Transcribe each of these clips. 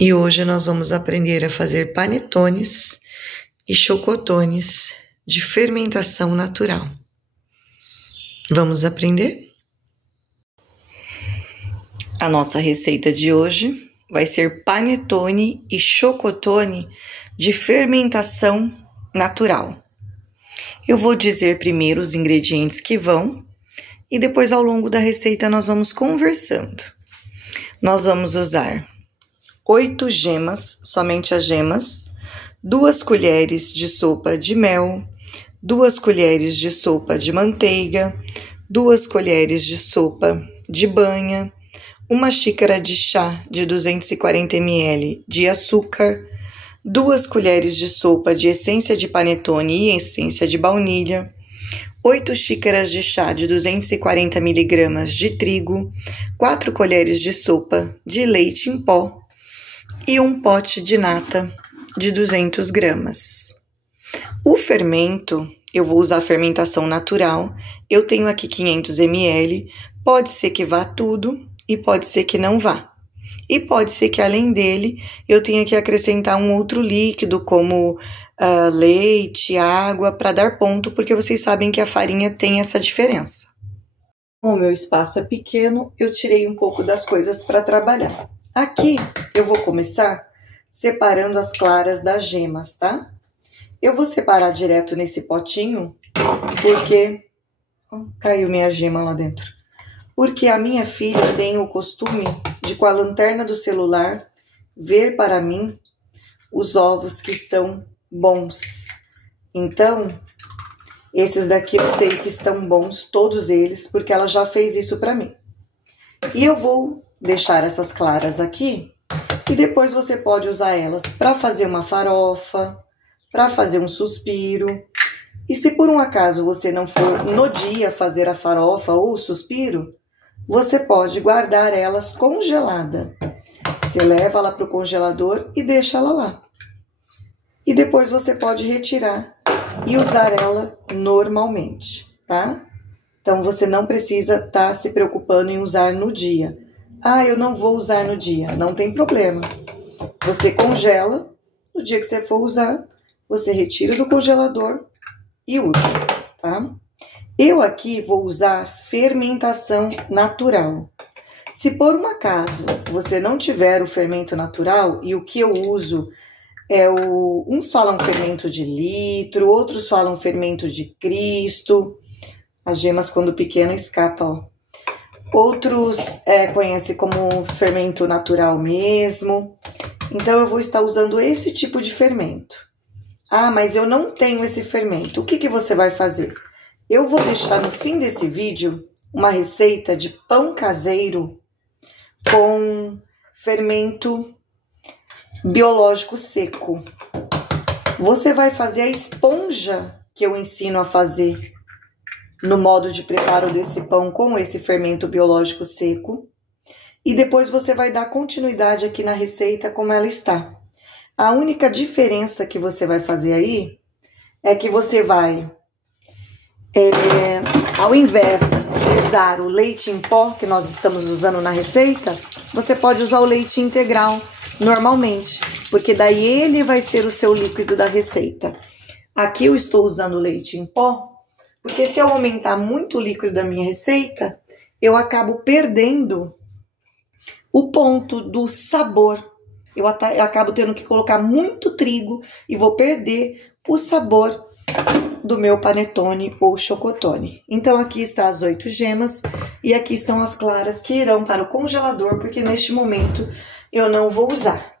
E hoje nós vamos aprender a fazer panetones e chocotones de fermentação natural. Vamos aprender? A nossa receita de hoje vai ser panetone e chocotone de fermentação natural. Eu vou dizer primeiro os ingredientes que vão e depois ao longo da receita nós vamos conversando. Nós vamos usar 8 gemas, somente as gemas, 2 colheres de sopa de mel, 2 colheres de sopa de manteiga, 2 colheres de sopa de banha, 1 xícara de chá de 240 ml de açúcar, 2 colheres de sopa de essência de panetone e essência de baunilha, 8 xícaras de chá de 240 mg de trigo, 4 colheres de sopa de leite em pó e 1 pote de nata de 200 gramas. O fermento, eu vou usar fermentação natural, eu tenho aqui 500 ml, pode ser que vá tudo e pode ser que não vá. E pode ser que além dele eu tenha que acrescentar um outro líquido como leite, água, para dar ponto, porque vocês sabem que a farinha tem essa diferença. Como o meu espaço é pequeno, eu tirei um pouco das coisas para trabalhar. Aqui eu vou começar separando as claras das gemas, tá? Eu vou separar direto nesse potinho, porque... caiu minha gema lá dentro. Porque a minha filha tem o costume de, com a lanterna do celular, ver para mim os ovos que estão bons. Então, esses daqui eu sei que estão bons, todos eles, porque ela já fez isso para mim. E eu vou deixar essas claras aqui, e depois você pode usar elas para fazer uma farofa, para fazer um suspiro. E se por um acaso você não for no dia fazer a farofa ou o suspiro, você pode guardar elas congelada. Você leva ela para o congelador e deixa ela lá. E depois você pode retirar e usar ela normalmente, tá? Então, você não precisa estar se preocupando em usar no dia. Ah, eu não vou usar no dia. Não tem problema. Você congela, no dia que você for usar, você retira do congelador e usa, tá? Eu aqui vou usar fermentação natural. Se por um acaso você não tiver o fermento natural, e o que eu uso é uns falam fermento de litro, outros falam fermento de Cristo. As gemas, quando pequena, escapam, ó. Outros conhecem como fermento natural mesmo. Então, eu vou estar usando esse tipo de fermento. Ah, mas eu não tenho esse fermento. O que você vai fazer? Eu vou deixar no fim desse vídeo uma receita de pão caseiro com fermento biológico seco. Você vai fazer a esponja que eu ensino a fazer no modo de preparo desse pão com esse fermento biológico seco. E depois você vai dar continuidade aqui na receita como ela está. A única diferença que você vai fazer aí é que você vai, ao invés de usar o leite em pó que nós estamos usando na receita, você pode usar o leite integral normalmente, porque daí ele vai ser o seu líquido da receita. Aqui eu estou usando leite em pó, porque se eu aumentar muito o líquido da minha receita, eu acabo perdendo o ponto do sabor. Eu acabo tendo que colocar muito trigo e vou perder o sabor do meu panetone ou chocotone. Então, aqui estão as 8 gemas e aqui estão as claras que irão para o congelador, porque neste momento eu não vou usar.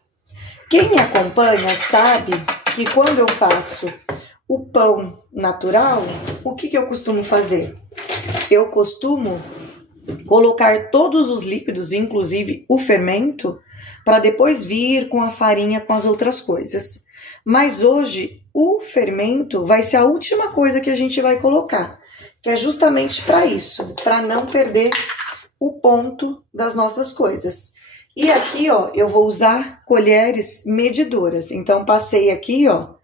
Quem me acompanha sabe que quando eu faço o pão natural, o que eu costumo fazer? Eu costumo colocar todos os líquidos, inclusive o fermento, para depois vir com a farinha, com as outras coisas. Mas hoje, o fermento vai ser a última coisa que a gente vai colocar, que é justamente para isso, para não perder o ponto das nossas coisas. E aqui, ó, eu vou usar colheres medidoras. Então, passei aqui, ó,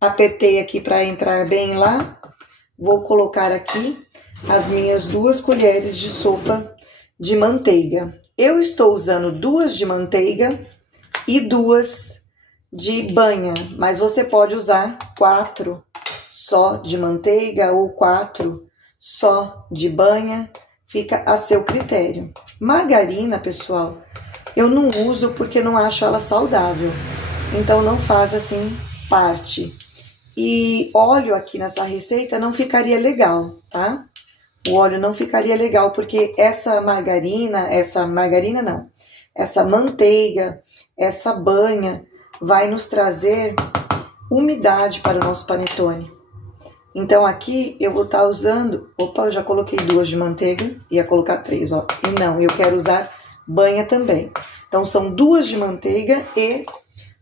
apertei aqui para entrar bem lá. Vou colocar aqui as minhas 2 colheres de sopa de manteiga. Eu estou usando 2 de manteiga e 2 de banha, mas você pode usar 4 só de manteiga ou 4 só de banha, fica a seu critério. Margarina, pessoal, eu não uso porque não acho ela saudável, então não faz assim parte. E óleo aqui nessa receita não ficaria legal, tá? O óleo não ficaria legal porque essa manteiga, essa banha vai nos trazer umidade para o nosso panetone. Então aqui eu vou estar usando, opa, eu já coloquei 2 de manteiga, ia colocar 3, ó. E não, eu quero usar banha também. Então são 2 de manteiga e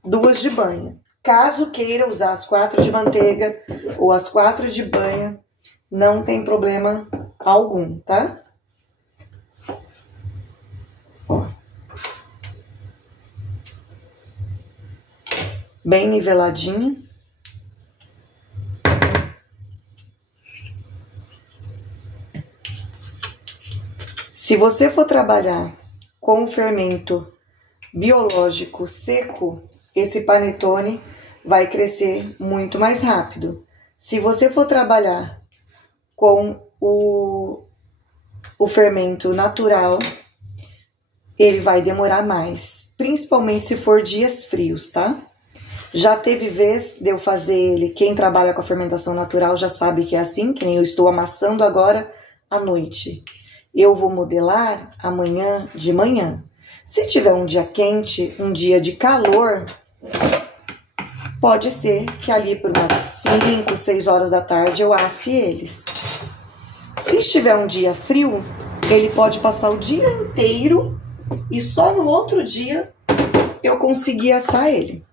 2 de banha. Caso queira usar as 4 de manteiga ou as 4 de banha, não tem problema algum, tá? Ó. Bem niveladinho. Se você for trabalhar com fermento biológico seco, esse panetone vai crescer muito mais rápido. Se você for trabalhar com o fermento natural, ele vai demorar mais, principalmente se for dias frios, tá? Já teve vez de eu fazer ele, quem trabalha com a fermentação natural já sabe que é assim, que nem eu estou amassando agora à noite. Eu vou modelar amanhã de manhã. Se tiver um dia quente, um dia de calor, pode ser que ali por umas 5, 6 horas da tarde eu asse eles. Se estiver um dia frio, ele pode passar o dia inteiro e só no outro dia eu conseguir assar ele.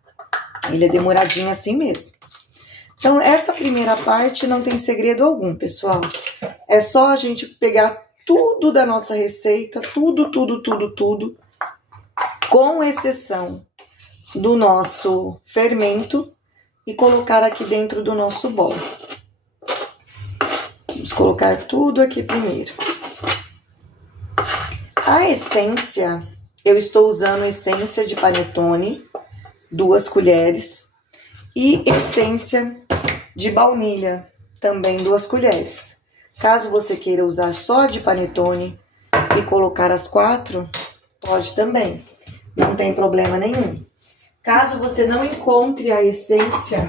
Ele é demoradinho assim mesmo. Então, essa primeira parte não tem segredo algum, pessoal. É só a gente pegar tudo da nossa receita, tudo, com exceção do nosso fermento e colocar aqui dentro do nosso bol. Vamos colocar tudo aqui primeiro. A essência, eu estou usando essência de panetone, 2 colheres, e essência de baunilha, também 2 colheres. Caso você queira usar só de panetone e colocar as 4, pode também, não tem problema nenhum. Caso você não encontre a essência,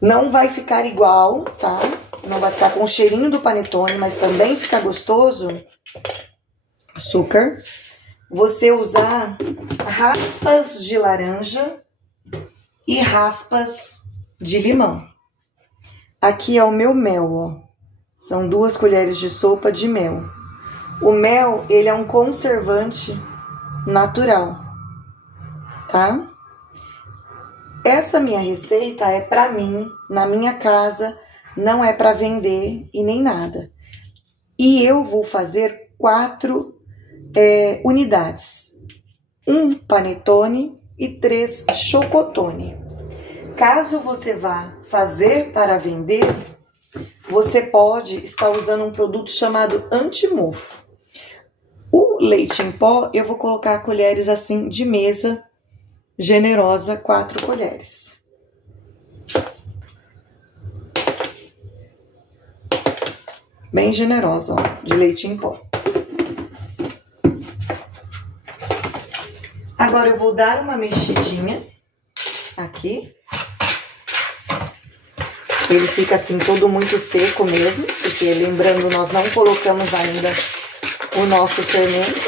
não vai ficar igual, tá? Não vai ficar com o cheirinho do panetone, mas também fica gostoso. Açúcar. Você usar raspas de laranja e raspas de limão. Aqui é o meu mel, ó. São 2 colheres de sopa de mel. O mel, ele é um conservante natural, tá? Essa minha receita é pra mim, na minha casa, não é pra vender e nem nada. E eu vou fazer 4 unidades. 1 panetone e 3 chocotone. Caso você vá fazer para vender, você pode estar usando um produto chamado anti-mofo. O leite em pó, eu vou colocar colheres assim de mesa, generosa, 4 colheres. Bem generosa, ó, de leite em pó. Agora eu vou dar uma mexidinha aqui. Ele fica assim todo muito seco mesmo, porque lembrando, nós não colocamos ainda o nosso fermento.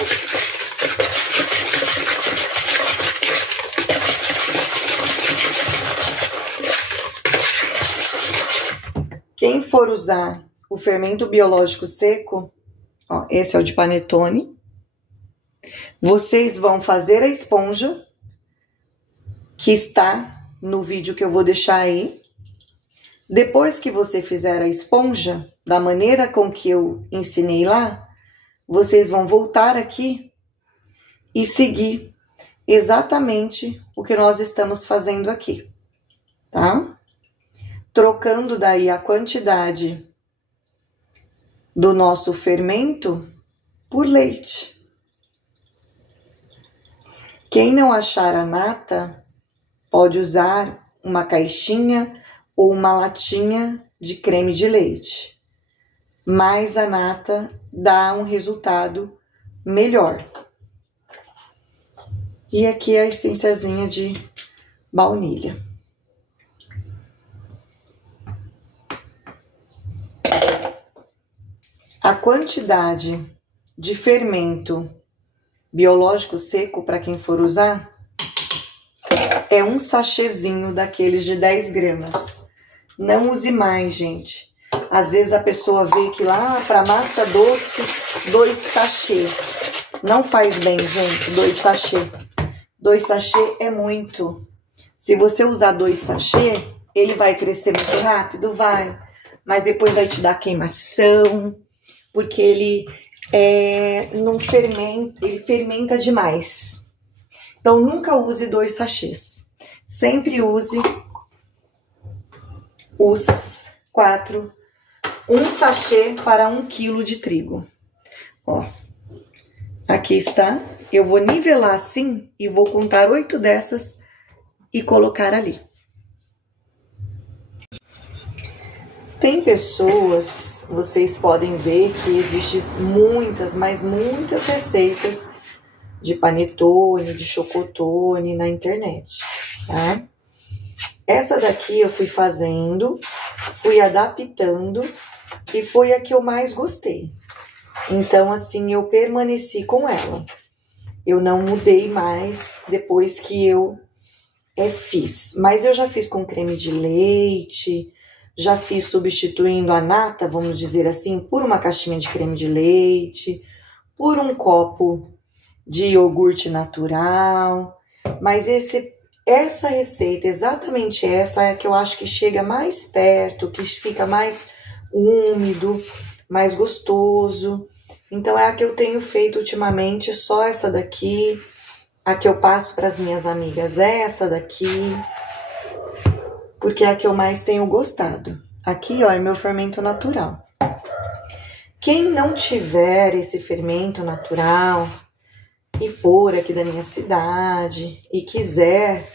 Quem for usar o fermento biológico seco, ó, esse é o de panetone, vocês vão fazer a esponja, que está no vídeo que eu vou deixar aí. Depois que você fizer a esponja, da maneira com que eu ensinei lá, vocês vão voltar aqui e seguir exatamente o que nós estamos fazendo aqui, tá? Trocando daí a quantidade do nosso fermento por leite. Quem não achar a nata, pode usar uma caixinha ou uma latinha de creme de leite. Mas a nata dá um resultado melhor. E aqui a essenciazinha de baunilha. A quantidade de fermento biológico seco, para quem for usar, é um sachêzinho daqueles de 10 gramas. Não use mais, gente. Às vezes a pessoa vê que lá para massa doce, 2 sachês. Não faz bem, gente, 2 sachês. 2 sachês é muito. Se você usar 2 sachês, ele vai crescer muito rápido? Vai. Mas depois vai te dar queimação, porque ele não fermenta, ele fermenta demais. Então, nunca use 2 sachês. Sempre use os 4, 1 sachê para 1 quilo de trigo. Ó, aqui está. Eu vou nivelar assim e vou contar 8 dessas e colocar ali. Tem pessoas, vocês podem ver que existem muitas, mas muitas receitas de panetone, de chocotone na internet, tá? Essa daqui eu fui fazendo, fui adaptando e foi a que eu mais gostei. Então, assim, eu permaneci com ela. Eu não mudei mais depois que eu fiz. Mas eu já fiz com creme de leite, já fiz substituindo a nata, vamos dizer assim, por uma caixinha de creme de leite, por um copo de iogurte natural. Mas essa receita, exatamente essa, é a que eu acho que chega mais perto, que fica mais úmido, mais gostoso. Então, é a que eu tenho feito ultimamente, só essa daqui. A que eu passo para as minhas amigas é essa daqui, porque é a que eu mais tenho gostado. Aqui, ó, é meu fermento natural. Quem não tiver esse fermento natural e for aqui da minha cidade e quiser,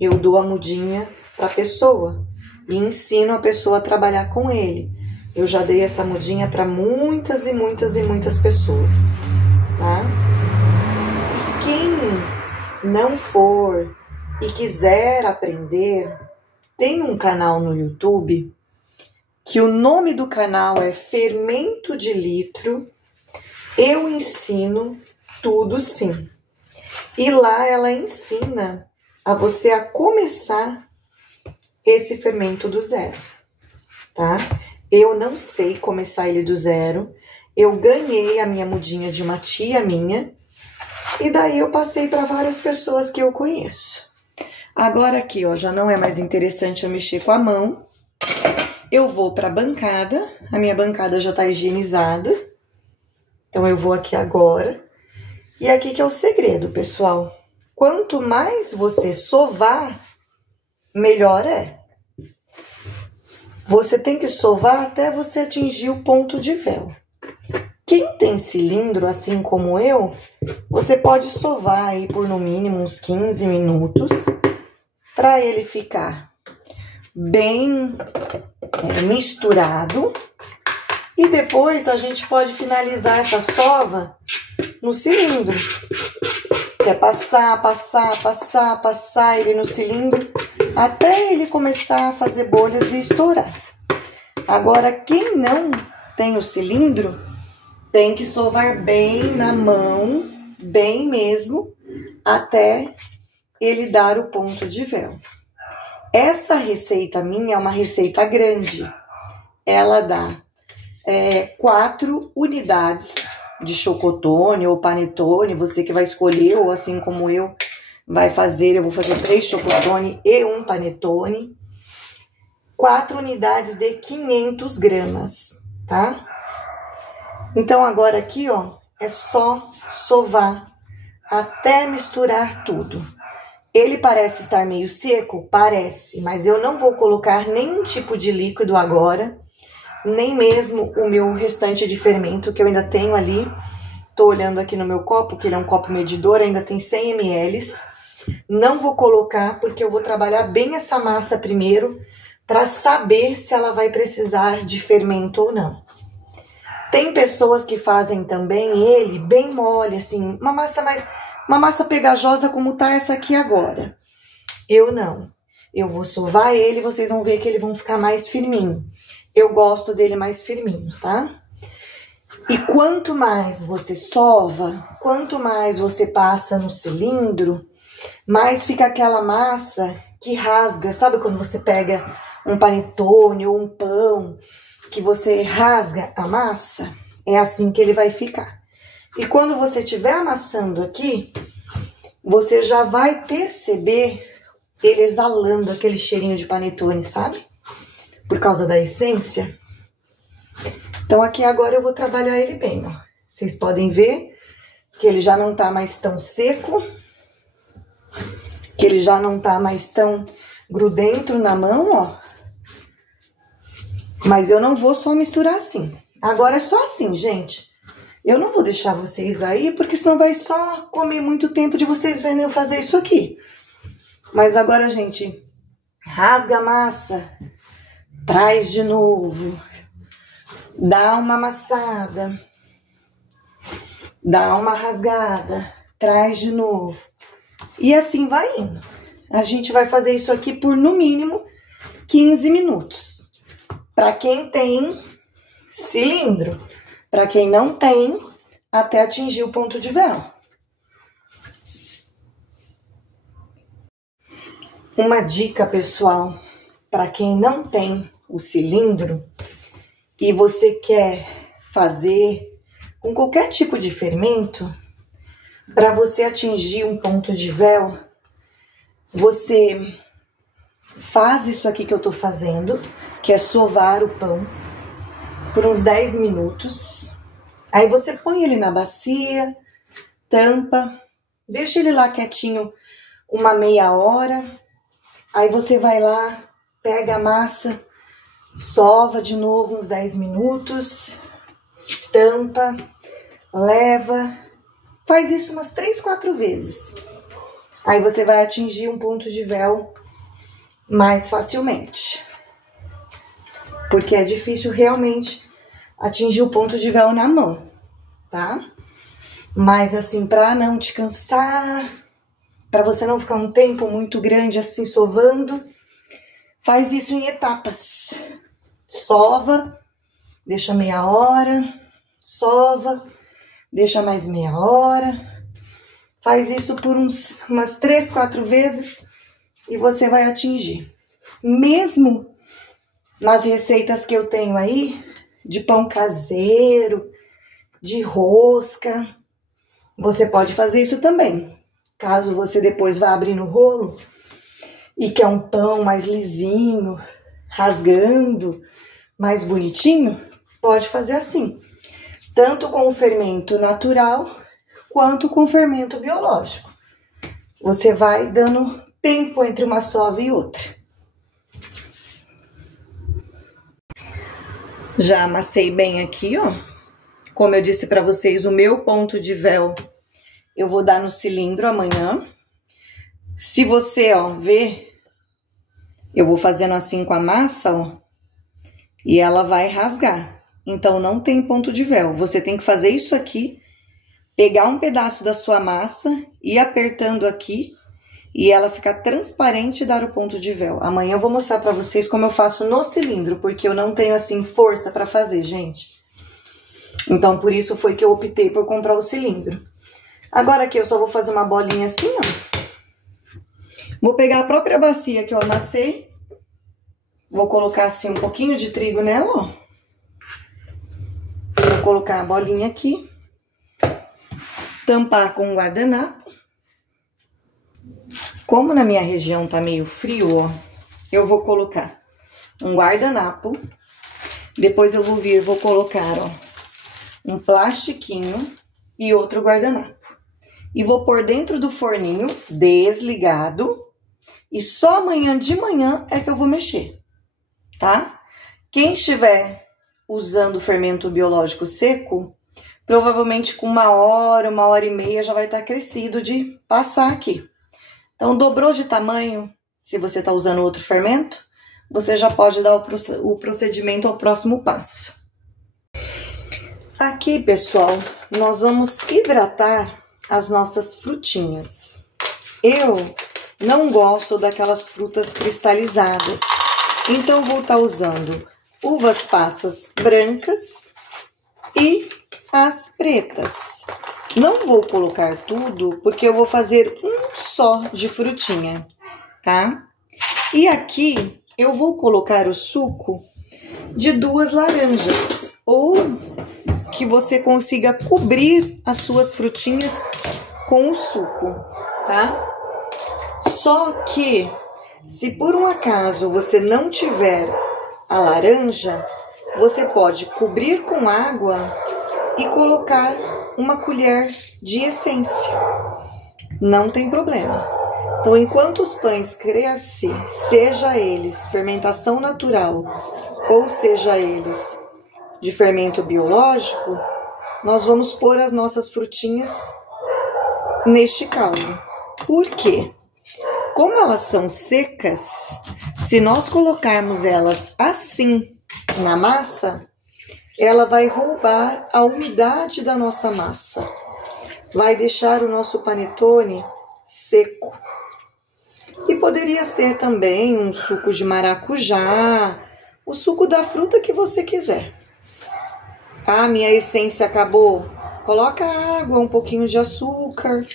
eu dou a mudinha para a pessoa e ensino a pessoa a trabalhar com ele. Eu já dei essa mudinha para muitas e muitas e muitas pessoas, tá? E quem não for e quiser aprender, tem um canal no YouTube que o nome do canal é Fermento de Litro. Eu ensino tudo sim. E lá ela ensina a você a começar esse fermento do zero, tá? Eu não sei começar ele do zero. Eu ganhei a minha mudinha de uma tia minha e daí eu passei para várias pessoas que eu conheço. Agora aqui, ó, já não é mais interessante eu mexer com a mão. Eu vou para a bancada. A minha bancada já tá higienizada. Então eu vou aqui agora. E aqui que é o segredo, pessoal. Quanto mais você sovar, melhor é. Você tem que sovar até você atingir o ponto de véu. Quem tem cilindro, assim como eu, você pode sovar aí por no mínimo uns 15 minutos para ele ficar bem misturado. E depois a gente pode finalizar essa sova no cilindro. Que é passar ele no cilindro até ele começar a fazer bolhas e estourar. Agora, quem não tem o cilindro, tem que sovar bem na mão, bem mesmo, até ele dar o ponto de véu. Essa receita minha é uma receita grande. Ela dá 4 unidades de chocotone ou panetone, você que vai escolher, ou assim como eu vai fazer, eu vou fazer 3 chocotone e 1 panetone. 4 unidades de 500 gramas, tá? Então, agora aqui, ó, é só sovar até misturar tudo. Ele parece estar meio seco? Parece, mas eu não vou colocar nenhum tipo de líquido agora, nem mesmo o meu restante de fermento que eu ainda tenho ali Tô olhando aqui no meu copo, que ele é um copo medidor, ainda tem 100 ml. Não vou colocar, porque eu vou trabalhar bem essa massa primeiro, para saber se ela vai precisar de fermento ou não. Tem pessoas que fazem também ele bem mole, assim, uma massa pegajosa como tá essa aqui agora. Eu não. Eu vou sovar ele, vocês vão ver que eles vão ficar mais firminho. Eu gosto dele mais firminho, tá? E quanto mais você sova, quanto mais você passa no cilindro, mais fica aquela massa que rasga. Sabe quando você pega um panetone ou um pão, que você rasga a massa? É assim que ele vai ficar. E quando você estiver amassando aqui, você já vai perceber ele exalando aquele cheirinho de panetone, sabe? Por causa da essência. Então aqui agora eu vou trabalhar ele bem, ó. Vocês podem ver que ele já não tá mais tão seco, que ele já não tá mais tão grudento na mão, ó. Mas eu não vou só misturar assim. Agora é só assim, gente. Eu não vou deixar vocês aí, porque senão vai só comer muito tempo de vocês verem eu fazer isso aqui. Mas agora, gente, rasga a massa, traz de novo, dá uma amassada, dá uma rasgada, traz de novo. E assim vai indo. A gente vai fazer isso aqui por, no mínimo, 15 minutos. Para quem tem cilindro. Para quem não tem, até atingir o ponto de véu. Uma dica, pessoal, para quem não tem o cilindro e você quer fazer com qualquer tipo de fermento, para você atingir um ponto de véu, você faz isso aqui que eu tô fazendo, que é sovar o pão por uns 10 minutos. Aí você põe ele na bacia, tampa, deixa ele lá quietinho uma meia hora. Aí você vai lá, pega a massa, sova de novo uns 10 minutos, tampa, leva, faz isso umas 3, 4 vezes. Aí você vai atingir um ponto de véu mais facilmente. Porque é difícil realmente atingir o ponto de véu na mão, tá? Mas assim, pra não te cansar, pra você não ficar um tempo muito grande assim sovando, faz isso em etapas. Sova, deixa meia hora, sova, deixa mais meia hora. Faz isso por umas 3, 4 vezes e você vai atingir. Mesmo nas receitas que eu tenho aí, de pão caseiro, de rosca, você pode fazer isso também. Caso você depois vá abrir no rolo e quer um pão mais lisinho, rasgando, mais bonitinho, pode fazer assim. Tanto com o fermento natural, quanto com o fermento biológico. Você vai dando tempo entre uma sova e outra. Já amassei bem aqui, ó. Como eu disse pra vocês, o meu ponto de véu eu vou dar no cilindro amanhã. Se você, ó, ver, eu vou fazendo assim com a massa, ó, e ela vai rasgar. Então, não tem ponto de véu. Você tem que fazer isso aqui, pegar um pedaço da sua massa, ir apertando aqui, e ela ficar transparente e dar o ponto de véu. Amanhã eu vou mostrar pra vocês como eu faço no cilindro, porque eu não tenho, assim, força pra fazer, gente. Então, por isso foi que eu optei por comprar o cilindro. Agora aqui eu só vou fazer uma bolinha assim, ó. Vou pegar a própria bacia que eu amassei. Vou colocar assim um pouquinho de trigo nela, ó. Vou colocar a bolinha aqui. Tampar com um guardanapo. Como na minha região tá meio frio, ó, eu vou colocar um guardanapo. Depois eu vou colocar, ó, um plastiquinho e outro guardanapo. E vou pôr dentro do forninho, desligado. E só amanhã de manhã é que eu vou mexer, tá? Quem estiver usando fermento biológico seco, provavelmente com 1 hora e meia já vai estar crescido de passar aqui. Então, dobrou de tamanho, se você está usando outro fermento, você já pode dar o procedimento ao próximo passo. Aqui, pessoal, nós vamos hidratar as nossas frutinhas. Eu não gosto daquelas frutas cristalizadas, então vou estar usando uvas passas brancas e as pretas. Não vou colocar tudo, porque eu vou fazer um só de frutinha, tá? E aqui eu vou colocar o suco de 2 laranjas, ou que você consiga cobrir as suas frutinhas com o suco, tá? Só que, se por um acaso você não tiver a laranja, você pode cobrir com água e colocar 1 colher de essência. Não tem problema. Então, enquanto os pães crescem, seja eles fermentação natural ou seja eles de fermento biológico, nós vamos pôr as nossas frutinhas neste caldo. Por quê? Como elas são secas, se nós colocarmos elas assim na massa, ela vai roubar a umidade da nossa massa. Vai deixar o nosso panetone seco. E poderia ser também um suco de maracujá, o suco da fruta que você quiser. Ah, minha essência acabou. Coloca água, um pouquinho de açúcar,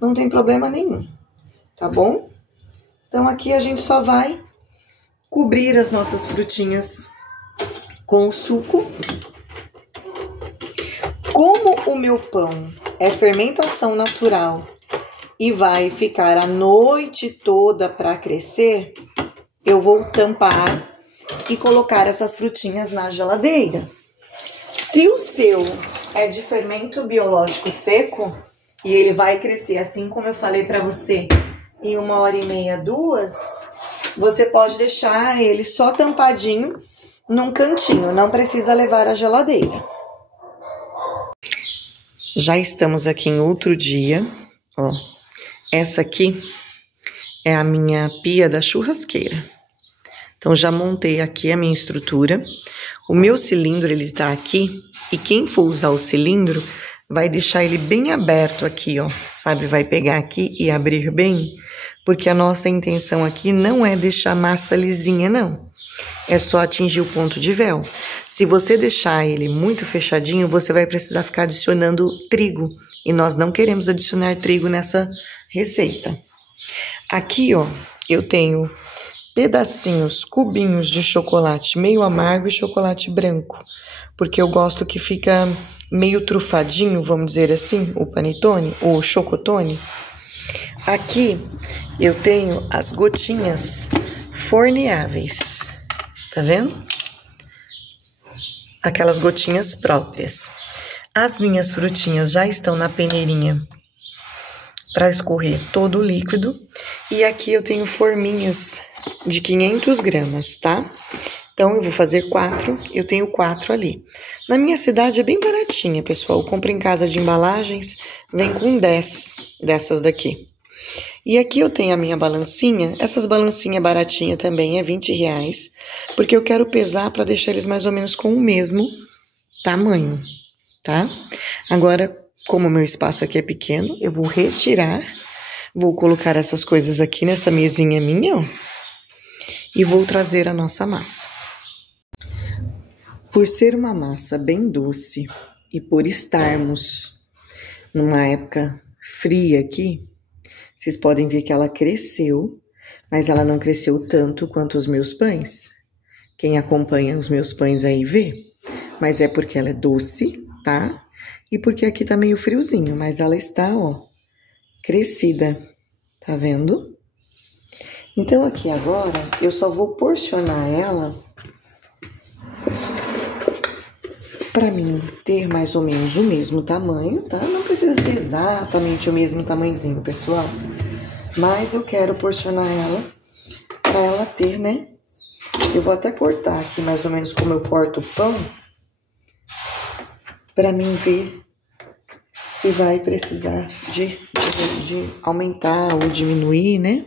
não tem problema nenhum, tá bom? Então aqui a gente só vai cobrir as nossas frutinhas com o suco. Como o meu pão é fermentação natural e vai ficar a noite toda para crescer, eu vou tampar e colocar essas frutinhas na geladeira. Se o seu é de fermento biológico seco e ele vai crescer assim como eu falei para você, em 1 hora e meia, 2, você pode deixar ele só tampadinho num cantinho, não precisa levar à geladeira. Já estamos aqui em outro dia, ó. Essa aqui é a minha pia da churrasqueira. Então, já montei aqui a minha estrutura. O meu cilindro, ele tá aqui, e quem for usar o cilindro vai deixar ele bem aberto aqui, ó, sabe? Vai pegar aqui e abrir bem, porque a nossa intenção aqui não é deixar a massa lisinha, não. É só atingir o ponto de véu. Se você deixar ele muito fechadinho, você vai precisar ficar adicionando trigo, e nós não queremos adicionar trigo nessa receita. Aqui, ó, eu tenho pedacinhos, cubinhos de chocolate meio amargo e chocolate branco, porque eu gosto que fica meio trufadinho, vamos dizer assim, o panetone, ou chocotone. Aqui eu tenho as gotinhas forneáveis, tá vendo? Aquelas gotinhas próprias. As minhas frutinhas já estão na peneirinha para escorrer todo o líquido. E aqui eu tenho forminhas de 500 gramas, tá? Então, eu vou fazer 4, eu tenho 4 ali. Na minha cidade é bem baratinha, pessoal. Eu compro em casa de embalagens, vem com 10 dessas daqui. E aqui eu tenho a minha balancinha. Essas balancinhas baratinhas também é R$20, porque eu quero pesar para deixar eles mais ou menos com o mesmo tamanho, tá? Agora, como o meu espaço aqui é pequeno, eu vou retirar, vou colocar essas coisas aqui nessa mesinha minha, ó, e vou trazer a nossa massa. Por ser uma massa bem doce e por estarmos numa época fria aqui, vocês podem ver que ela cresceu, mas ela não cresceu tanto quanto os meus pães. Quem acompanha os meus pães aí vê, mas é porque ela é doce, tá? E porque aqui tá meio friozinho, mas ela está, ó, crescida, tá vendo? Então aqui agora eu só vou porcionar ela para mim ter mais ou menos o mesmo tamanho, tá? Não precisa ser exatamente o mesmo tamanhozinho, pessoal. Mas eu quero porcionar ela para ela ter, né? Eu vou até cortar aqui mais ou menos como eu corto o pão, para mim ver se vai precisar de aumentar ou diminuir, né?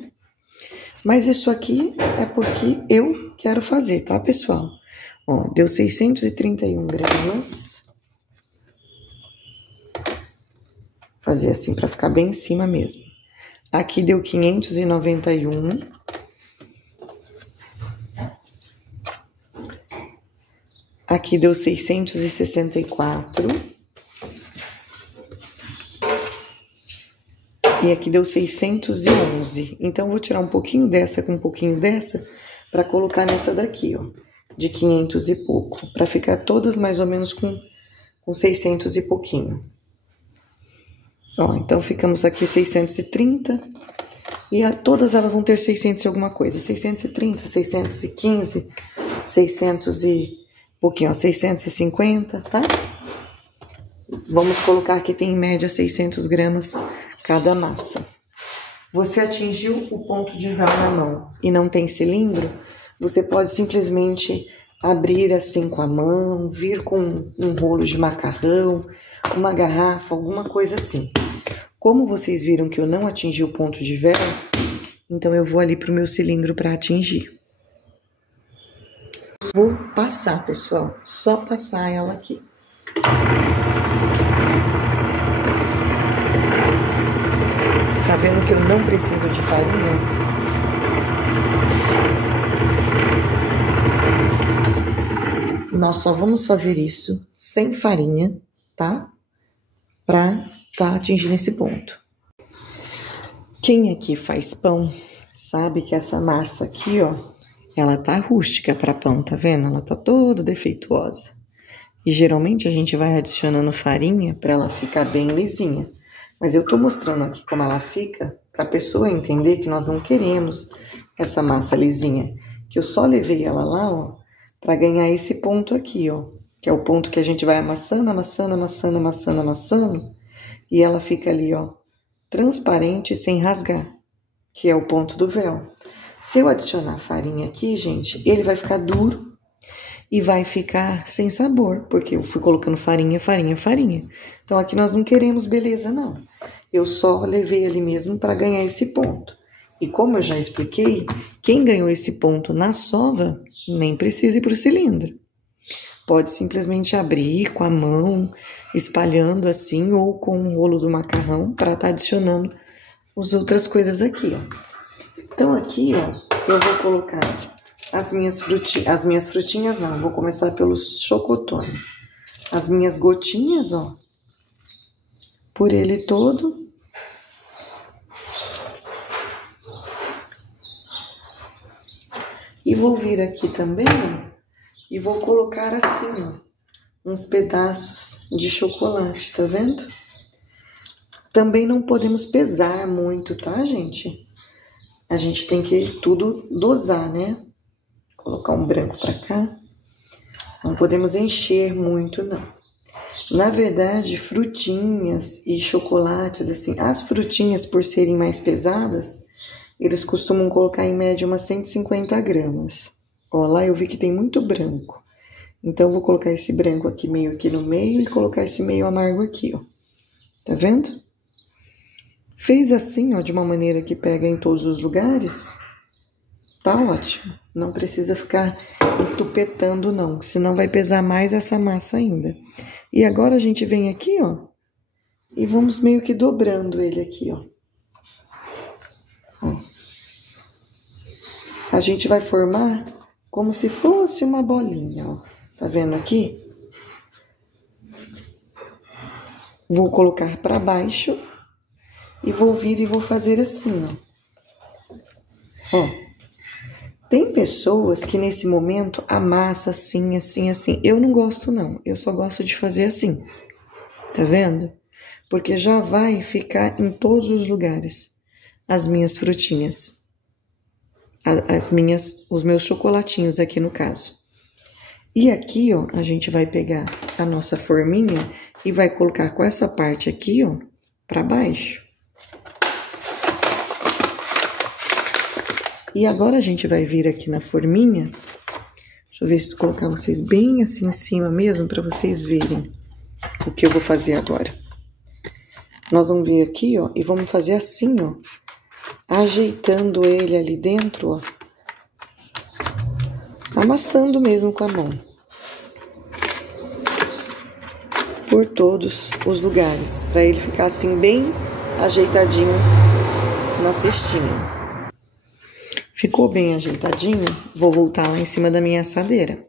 Mas isso aqui é porque eu quero fazer, tá, pessoal? Ó, deu 631 gramas. Fazer assim para ficar bem em cima mesmo. Aqui deu 591. Aqui deu 664. E aqui deu 611. Então, vou tirar um pouquinho dessa com um pouquinho dessa para colocar nessa daqui, ó, de 500 e pouco. Para ficar todas mais ou menos com 600 e pouquinho. Ó, então, ficamos aqui 630. E todas elas vão ter 600 e alguma coisa. 630, 615, 600 e pouquinho, ó, 650, tá? Vamos colocar que tem em média 600 gramas cada massa. Você atingiu o ponto de véu na mão e não tem cilindro, você pode simplesmente abrir assim com a mão, vir com um rolo de macarrão, uma garrafa, alguma coisa assim. Como vocês viram que eu não atingi o ponto de véu, então eu vou ali pro meu cilindro para atingir. Vou passar, pessoal, só passar ela aqui. Tá vendo que eu não preciso de farinha? Nós só vamos fazer isso sem farinha, tá? Pra tá atingindo esse ponto. Quem aqui faz pão sabe que essa massa aqui, ó, ela tá rústica para pão, tá vendo? Ela tá toda defeituosa. E geralmente a gente vai adicionando farinha para ela ficar bem lisinha. Mas eu tô mostrando aqui como ela fica para a pessoa entender que nós não queremos essa massa lisinha. Que eu só levei ela lá, ó, para ganhar esse ponto aqui, ó. Que é o ponto que a gente vai amassando, amassando, amassando, amassando, amassando. E ela fica ali, ó, transparente sem rasgar. Que é o ponto do véu. Se eu adicionar farinha aqui, gente, ele vai ficar duro e vai ficar sem sabor, porque eu fui colocando farinha, farinha, farinha. Então, aqui nós não queremos beleza, não. Eu só levei ali mesmo para ganhar esse ponto. E como eu já expliquei, quem ganhou esse ponto na sova, nem precisa ir para o cilindro. Pode simplesmente abrir com a mão, espalhando assim, ou com o rolo do macarrão, para estar adicionando as outras coisas aqui, ó. Então, aqui, ó, eu vou colocar as minhas frutinhas não, vou começar pelos chocotones. As minhas gotinhas, ó, por ele todo. E vou vir aqui também, ó, e vou colocar assim, ó, uns pedaços de chocolate, tá vendo? Também não podemos pesar muito, tá, gente? A gente tem que tudo dosar, né? Colocar um branco pra cá. Não podemos encher muito, não. Na verdade, frutinhas e chocolates, assim, as frutinhas, por serem mais pesadas, eles costumam colocar em média umas 150 gramas. Ó, lá eu vi que tem muito branco. Então, eu vou colocar esse branco aqui meio aqui no meio e colocar esse meio amargo aqui, ó. Tá vendo? Fez assim, ó, de uma maneira que pega em todos os lugares, tá ótimo. Não precisa ficar entupetando, não, senão vai pesar mais essa massa ainda. E agora a gente vem aqui, ó, e vamos meio que dobrando ele aqui, ó. Ó. A gente vai formar como se fosse uma bolinha, ó. Tá vendo aqui? Vou colocar para baixo e vou vir e vou fazer assim, ó. Ó. Tem pessoas que nesse momento amassa assim, assim, assim. Eu não gosto, não. Eu só gosto de fazer assim. Tá vendo? Porque já vai ficar em todos os lugares as minhas frutinhas. Os meus chocolatinhos aqui no caso. E aqui, ó, a gente vai pegar a nossa forminha e vai colocar com essa parte aqui, ó, pra baixo. E agora a gente vai vir aqui na forminha. Deixa eu ver se colocar vocês bem assim em cima mesmo, para vocês verem o que eu vou fazer agora. Nós vamos vir aqui, ó, e vamos fazer assim, ó, ajeitando ele ali dentro, ó, amassando mesmo com a mão, por todos os lugares, para ele ficar assim bem ajeitadinho na cestinha. Ficou bem ajeitadinho, vou voltar lá em cima da minha assadeira.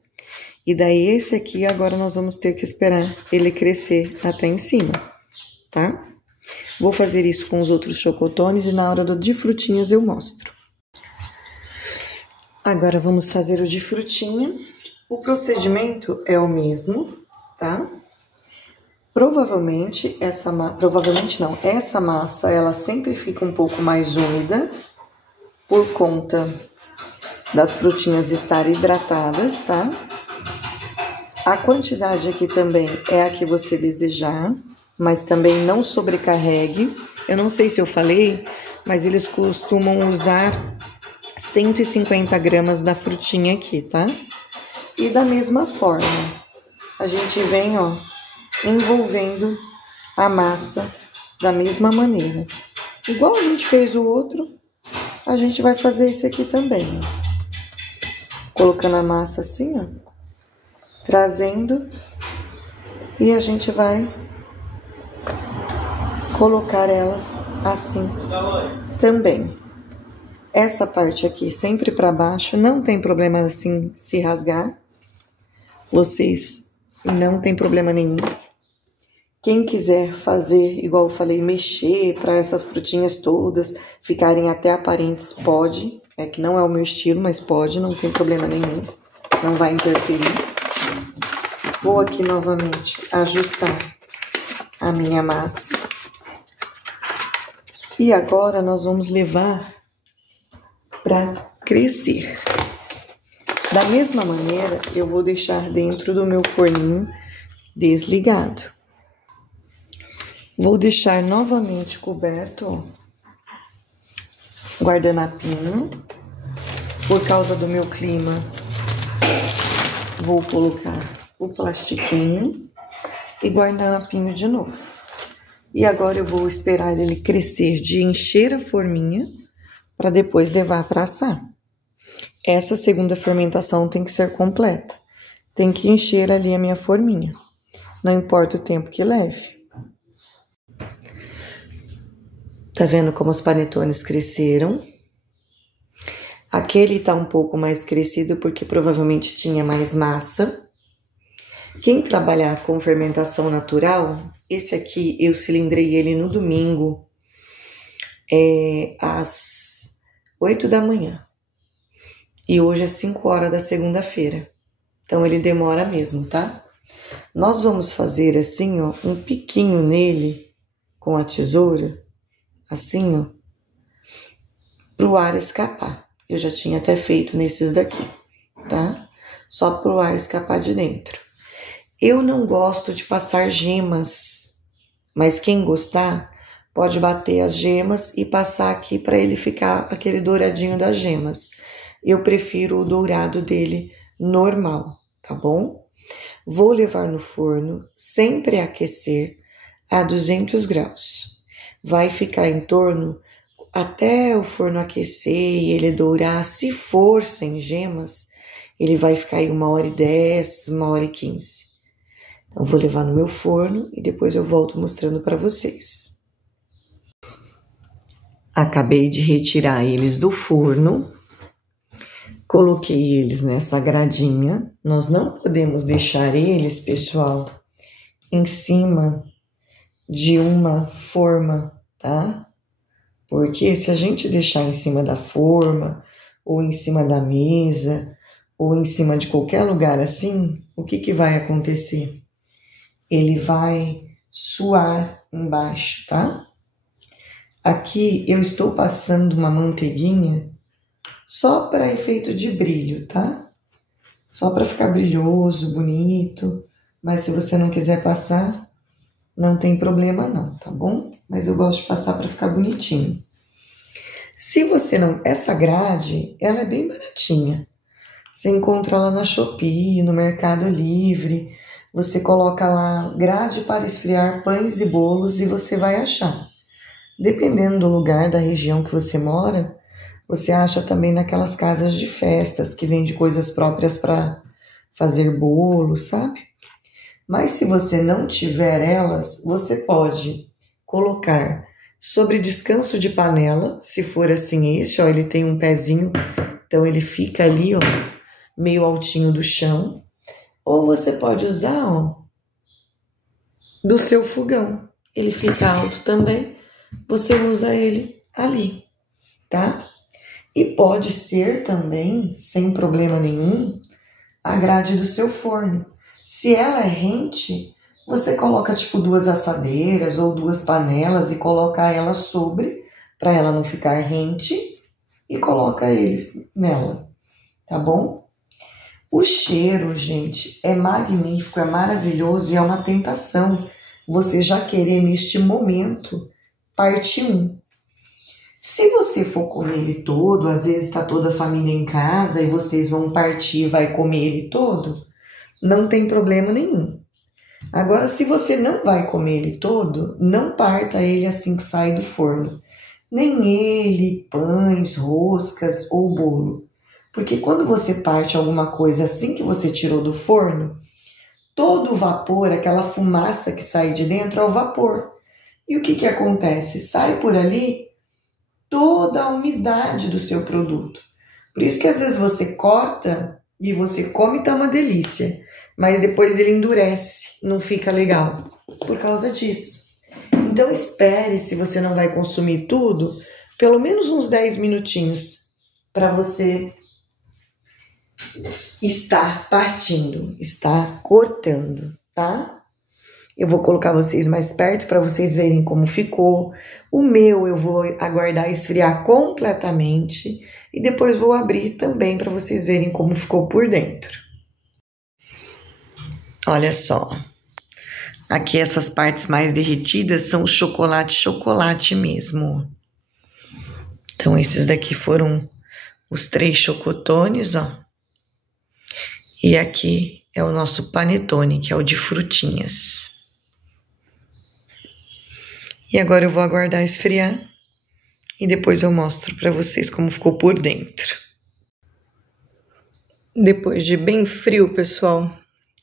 E daí esse aqui agora nós vamos ter que esperar ele crescer até em cima, tá? Vou fazer isso com os outros chocotones e na hora do de frutinhas eu mostro. Agora vamos fazer o de frutinha. O procedimento é o mesmo, tá? Provavelmente essa massa ela sempre fica um pouco mais úmida por conta das frutinhas estarem hidratadas, tá? A quantidade aqui também é a que você desejar, mas também não sobrecarregue. Eu não sei se eu falei, mas eles costumam usar 150 gramas da frutinha aqui, tá? E da mesma forma, a gente vem, ó, envolvendo a massa da mesma maneira. Igual a gente fez o outro, a gente vai fazer esse aqui também, ó. Colocando a massa assim, ó, trazendo, e a gente vai colocar elas assim também. Essa parte aqui sempre para baixo, não tem problema assim se rasgar. Vocês não tem problema nenhum. Quem quiser fazer, igual eu falei, mexer para essas frutinhas todas ficarem até aparentes, pode. É que não é o meu estilo, mas pode, não tem problema nenhum. Não vai interferir. Vou aqui novamente ajustar a minha massa. E agora nós vamos levar para crescer. Da mesma maneira, eu vou deixar dentro do meu forninho desligado. Vou deixar novamente coberto, ó, guardanapinho. Por causa do meu clima, vou colocar o plastiquinho e guardanapinho de novo. E agora eu vou esperar ele crescer de encher a forminha para depois levar para assar. Essa segunda fermentação tem que ser completa. Tem que encher ali a minha forminha. Não importa o tempo que leve. Tá vendo como os panetones cresceram? Aquele tá um pouco mais crescido porque provavelmente tinha mais massa. Quem trabalhar com fermentação natural, esse aqui eu cilindrei ele no domingo, às 8 da manhã. E hoje é 5 horas da segunda-feira. Então, ele demora mesmo, tá? Nós vamos fazer assim, ó, um piquinho nele com a tesoura, assim, ó, pro ar escapar. Eu já tinha até feito nesses daqui, tá? Só pro ar escapar de dentro. Eu não gosto de passar gemas, mas quem gostar pode bater as gemas e passar aqui para ele ficar aquele douradinho das gemas. Eu prefiro o dourado dele normal, tá bom? Vou levar no forno, sempre aquecer a 200 graus. Vai ficar em torno, até o forno aquecer e ele dourar, se for sem gemas, ele vai ficar em 1h10, 1h15. Então, vou levar no meu forno e depois eu volto mostrando para vocês. Acabei de retirar eles do forno. Coloquei eles nessa gradinha. Nós não podemos deixar eles, pessoal, em cima de uma forma, tá? Porque se a gente deixar em cima da forma, ou em cima da mesa, ou em cima de qualquer lugar assim, o que vai acontecer? Ele vai suar embaixo, tá? Aqui eu estou passando uma manteiguinha só para efeito de brilho, tá? Só para ficar brilhoso, bonito. Mas se você não quiser passar, não tem problema não, tá bom? Mas eu gosto de passar para ficar bonitinho. Se você não... Essa grade, ela é bem baratinha. Você encontra ela na Shopee, no Mercado Livre. você coloca lá grade para esfriar pães e bolos e você vai achar. Dependendo do lugar, da região que você mora, você acha também naquelas casas de festas que vende coisas próprias para fazer bolo, sabe? Mas se você não tiver elas, você pode colocar sobre descanso de panela, se for assim este, ó, ele tem um pezinho, então ele fica ali, ó, meio altinho do chão. Ou você pode usar, ó, do seu fogão. Ele fica alto também, você usa ele ali, tá? E pode ser também, sem problema nenhum, a grade do seu forno. Se ela é rente, você coloca tipo 2 assadeiras ou 2 panelas e coloca ela sobre, para ela não ficar rente, e coloca eles nela, tá bom? O cheiro, gente, é magnífico, é maravilhoso e é uma tentação você já querer neste momento parte 1. Se você for comer ele todo, às vezes está toda a família em casa e vocês vão partir e vai comer ele todo, não tem problema nenhum. Agora, se você não vai comer ele todo, não parta ele assim que sai do forno. Nem ele, pães, roscas ou bolo. Porque quando você parte alguma coisa assim que você tirou do forno, todo o vapor, aquela fumaça que sai de dentro é o vapor. E o que acontece? Sai por ali toda a umidade do seu produto. Por isso que às vezes você corta e você come e tá uma delícia. Mas depois ele endurece, não fica legal. Por causa disso. Então espere, se você não vai consumir tudo, pelo menos uns 10 minutinhos para você estar partindo, estar cortando, tá? Eu vou colocar vocês mais perto para vocês verem como ficou. O meu eu vou aguardar esfriar completamente e depois vou abrir também para vocês verem como ficou por dentro. Olha só. Aqui essas partes mais derretidas são o chocolate mesmo. Então esses daqui foram os 3 chocotones, ó. E aqui é o nosso panetone, que é o de frutinhas. E agora eu vou aguardar esfriar e depois eu mostro para vocês como ficou por dentro. Depois de bem frio, pessoal,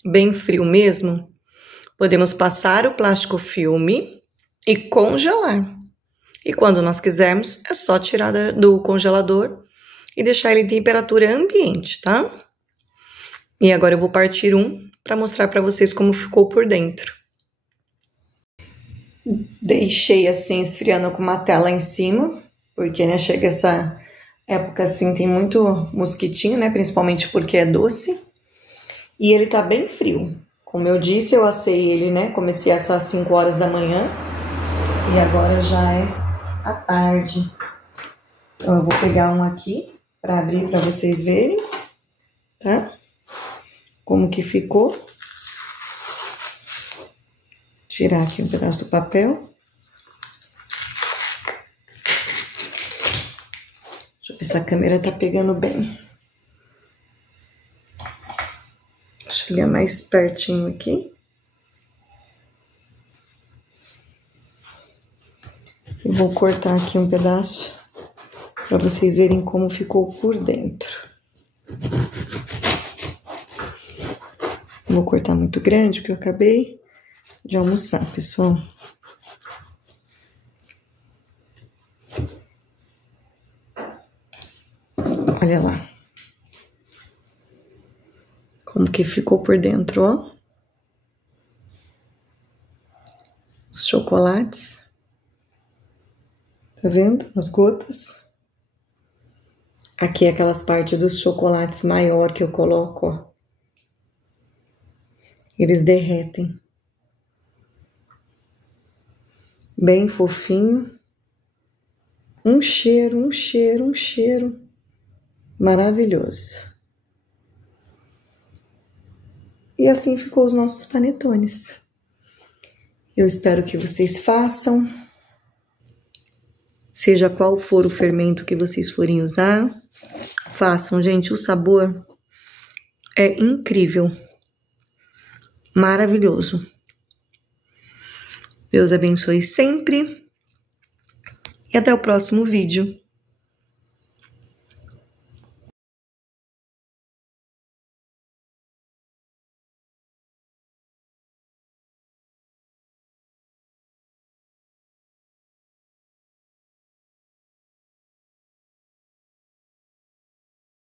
bem frio mesmo, podemos passar o plástico filme e congelar. E quando nós quisermos, é só tirar do congelador e deixar ele em temperatura ambiente, tá? E agora eu vou partir um para mostrar para vocês como ficou por dentro. Deixei assim esfriando com uma tela em cima, porque né, chega essa época assim, tem muito mosquitinho, né? Principalmente porque é doce. E ele tá bem frio. Como eu disse, eu assei ele, né? Comecei a assar às 5 horas da manhã. E agora já é à tarde. Então eu vou pegar um aqui para abrir para vocês verem, tá? Como que ficou. Tirar aqui um pedaço do papel. Deixa eu ver se a câmera tá pegando bem. Deixa eu olhar mais pertinho aqui. Eu vou cortar aqui um pedaço para vocês verem como ficou por dentro. Não vou cortar muito grande, porque eu acabei de almoçar, pessoal. Olha lá. Como que ficou por dentro, ó. Os chocolates. Tá vendo? As gotas. Aqui é aquelas partes dos chocolates maior que eu coloco, ó. Eles derretem. Bem fofinho. Um cheiro maravilhoso. E assim ficou os nossos panetones. Eu espero que vocês façam. Seja qual for o fermento que vocês forem usar, façam, gente. O sabor é incrível. maravilhoso. Deus abençoe sempre e até o próximo vídeo.